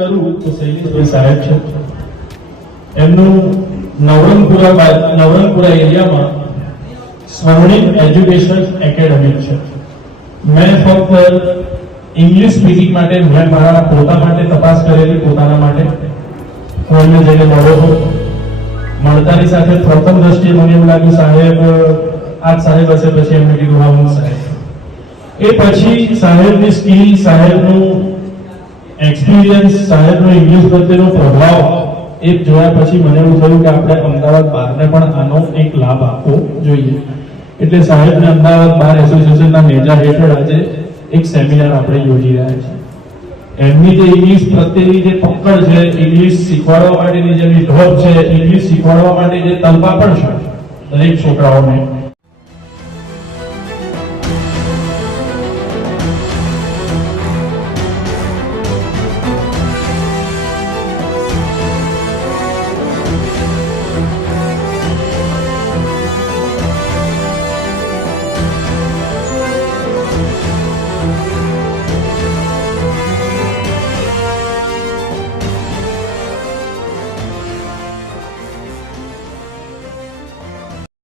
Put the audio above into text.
કરું તો શૈલેષભાઈ સાહેબ છે, એમનું નવરંગપુરા એરિયામાં સ્વર્ણિમ એજ્યુકેશન એકેડમી છે. મેં ફક્ત ઇંગ્લિશ સ્પીકિંગ માટે મેં મારા પોતા માટે તપાસ કરેલી, પોતાના માટે હું એમને જઈને મળ્યો હતો. મળતાની સાથે પ્રથમ દ્રષ્ટિએ મને એવું લાગ્યું સાહેબ આજ સાહેબ હશે, પછી એમને કીધું હા હું સાહેબ. એ પછી સાહેબની સ્કિલ, સાહેબનું એક્સપિરિયન્સ, સાહેબનો ઇંગ્લિશ પ્રત્યેનો પ્રભાવ એ જોયા પછી મને એવું થયું કે આપણે અમદાવાદ બારને પણ આનો એક લાભ આપવો જોઈએ. એટલે સાહેબને અમદાવાદ બાર એસોસિએશનના નેજા હેઠળ આજે એક સેમિનાર આપણે યોજી રહ્યા છીએ. એમની જે ઇંગ્લિશ પ્રત્યેની જે પકડ છે, ઇંગ્લિશ શીખવાડવા માટેની જે ઢોર છે, ઇંગ્લિશ શીખવાડવા માટે જે તલપા પણ છે દરેક છોકરાઓને,